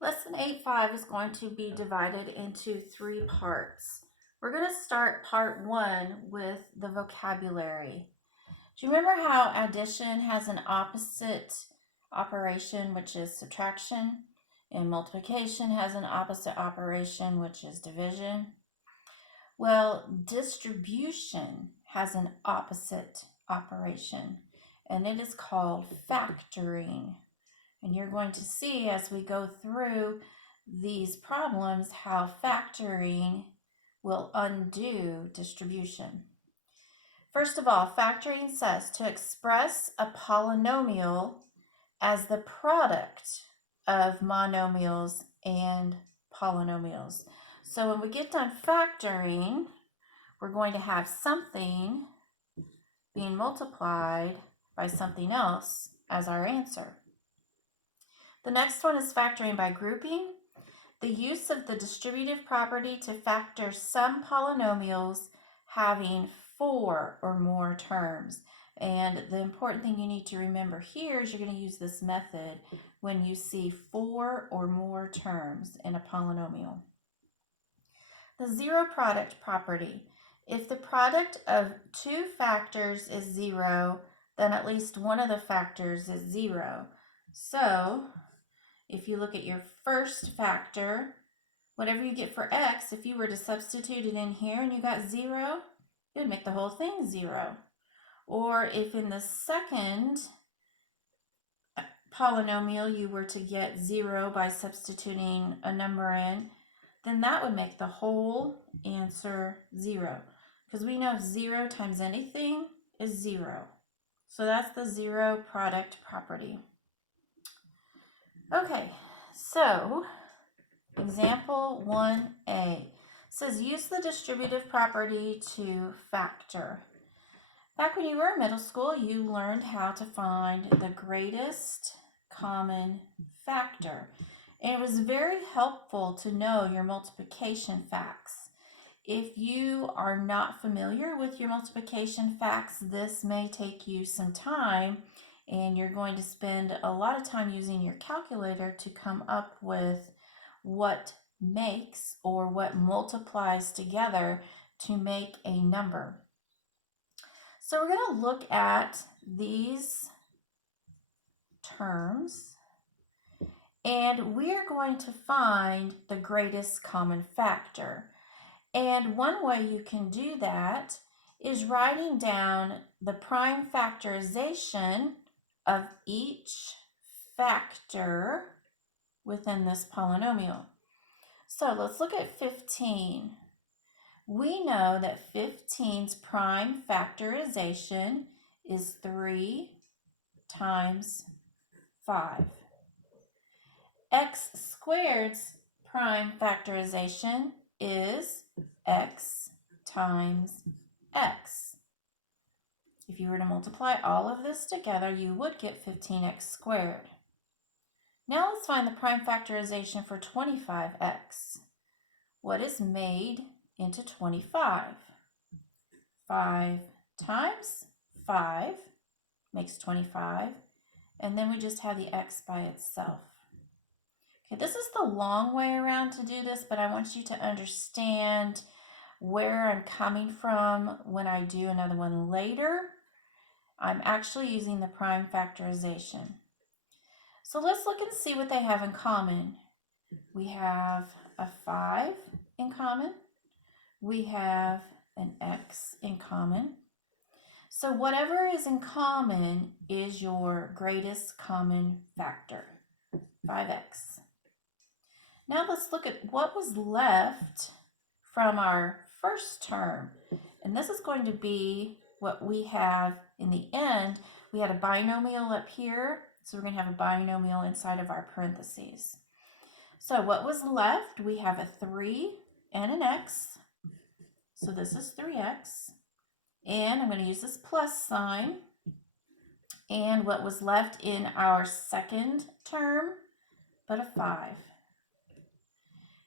Lesson 8.5 is going to be divided into 3 parts. We're going to start part 1 with the vocabulary. Do you remember how addition has an opposite operation, which is subtraction, and multiplication has an opposite operation, which is division? Well, distribution has an opposite operation, and it is called factoring. And you're going to see as we go through these problems how factoring will undo distribution. First of all, factoring says to express a polynomial as the product of monomials and polynomials. So when we get done factoring, we're going to have something being multiplied by something else as our answer. The next one is factoring by grouping. The use of the distributive property to factor some polynomials having 4 or more terms. And the important thing you need to remember here is you're going to use this method when you see 4 or more terms in a polynomial. The zero product property. If the product of 2 factors is 0, then at least one of the factors is 0. So if you look at your first factor, whatever you get for x, if you were to substitute it in here and you got 0, it would make the whole thing 0. Or if in the second polynomial you were to get 0 by substituting a number in, then that would make the whole answer 0. Because we know 0 times anything is 0. So that's the zero product property. Okay, so example 1a says use the distributive property to factor. Back when you were in middle school, you learned how to find the greatest common factor. And it was very helpful to know your multiplication facts. If you are not familiar with your multiplication facts, this may take you some time, and you're going to spend a lot of time using your calculator to come up with what makes or what multiplies together to make a number. So we're going to look at these terms, and we are going to find the greatest common factor. And one way you can do that is writing down the prime factorization of each factor within this polynomial. So let's look at 15. We know that 15's prime factorization is 3 times 5. X squared's prime factorization is x times x. If you were to multiply all of this together, you would get 15x squared. Now let's find the prime factorization for 25x. What is made into 25? 5 times 5 makes 25, and then we just have the x by itself. Okay, this is the long way around to do this, but I want you to understand where I'm coming from when I do another one later. I'm actually using the prime factorization. So let's look and see what they have in common. We have a 5 in common. We have an x in common. So whatever is in common is your greatest common factor, 5x. Now let's look at what was left from our first term. And this is going to be what we have in the end. We had a binomial up here, so we're going to have a binomial inside of our parentheses. So what was left? We have a 3 and an x. So this is 3x. And I'm going to use this plus sign. And what was left in our second term? But a 5.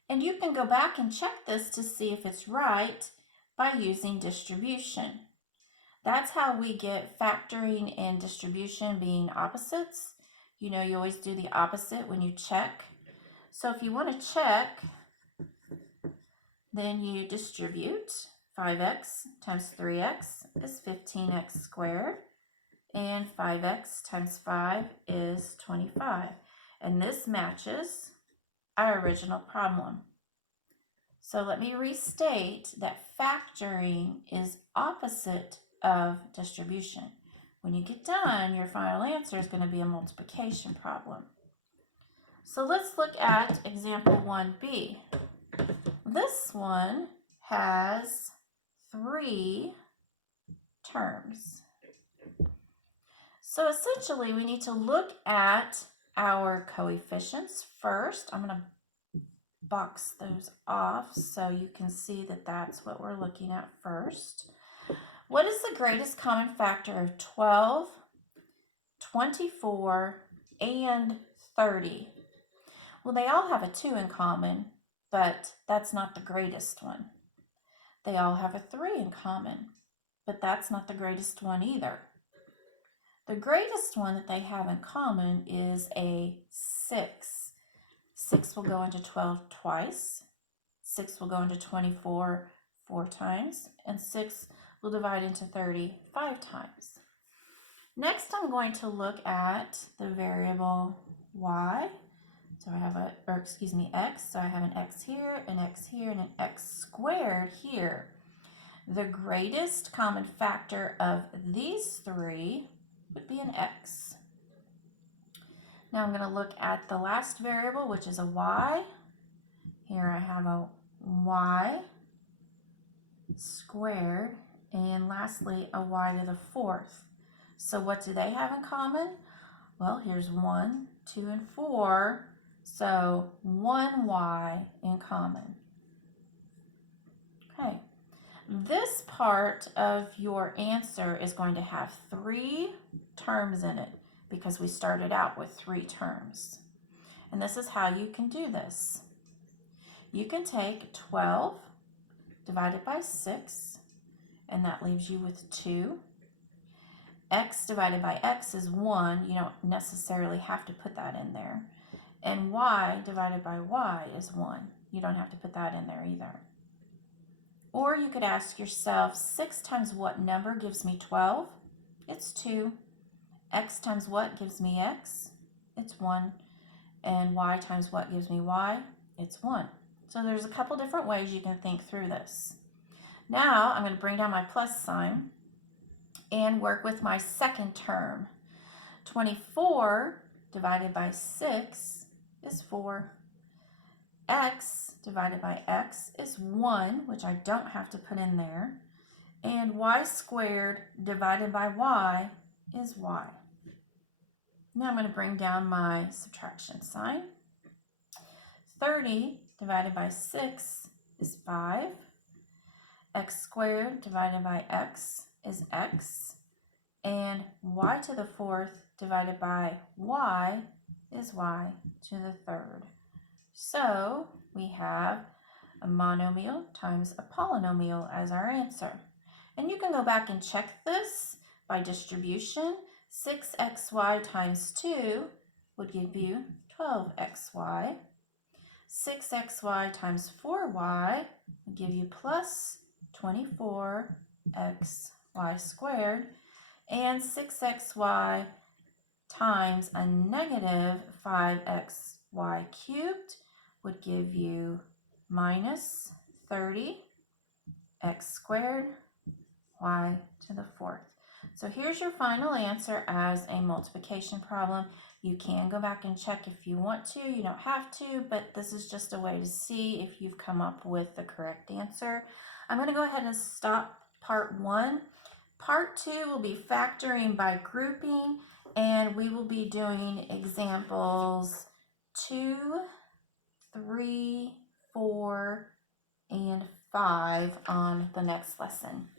And you can go back and check this to see if it's right by using distribution. That's how we get factoring and distribution being opposites. You know, you always do the opposite when you check. So if you want to check, then you distribute. 5x times 3x is 15x squared, and 5x times 5 is 25. And this matches our original problem. So let me restate that factoring is opposite of distribution. When you get done, your final answer is going to be a multiplication problem. So let's look at example 1b. This one has 3 terms. So essentially, we need to look at our coefficients first. I'm going to box those off so you can see that that's what we're looking at first. What is the greatest common factor of 12, 24, and 30? Well, they all have a 2 in common, but that's not the greatest one. They all have a 3 in common, but that's not the greatest one either. The greatest one that they have in common is a 6. 6 will go into 12 twice. 6 will go into 24 4 times, and 6 will divide into 30 5 times. Next, I'm going to look at the variable y. So I have x. So I have an x here, and an x squared here. The greatest common factor of these 3 would be an x. Now I'm going to look at the last variable, which is a y. Here I have a y squared, and lastly a y to the 4th. So what do they have in common? Well, here's 1, 2, and 4. So 1y in common. Okay. This part of your answer is going to have 3 terms in it because we started out with 3 terms. And this is how you can do this. You can take 12 divided by 6, and that leaves you with 2. X divided by x is 1. You don't necessarily have to put that in there. And y divided by y is 1. You don't have to put that in there either. Or you could ask yourself, 6 times what number gives me 12? It's 2. X times what gives me x? It's 1. And y times what gives me y? It's 1. So there's a couple different ways you can think through this. Now I'm going to bring down my plus sign and work with my second term. 24 divided by 6 is 4. X divided by x is 1, which I don't have to put in there. And y squared divided by y is y. Now I'm going to bring down my subtraction sign. 30 divided by 6 is 5. X squared divided by x is x. And y to the 4th divided by y is y to the 3rd. So we have a monomial times a polynomial as our answer. And you can go back and check this by distribution. 6xy times 2 would give you 12xy. 6xy times 4y would give you plus 24xy squared. And 6xy times a negative 5xy cubed would give you minus 30x squared y to the 4th. So here's your final answer as a multiplication problem. You can go back and check if you want to. You don't have to, but this is just a way to see if you've come up with the correct answer. I'm going to go ahead and stop part 1. Part 2 will be factoring by grouping, and we will be doing examples 2, 3, 4, and 5 on the next lesson.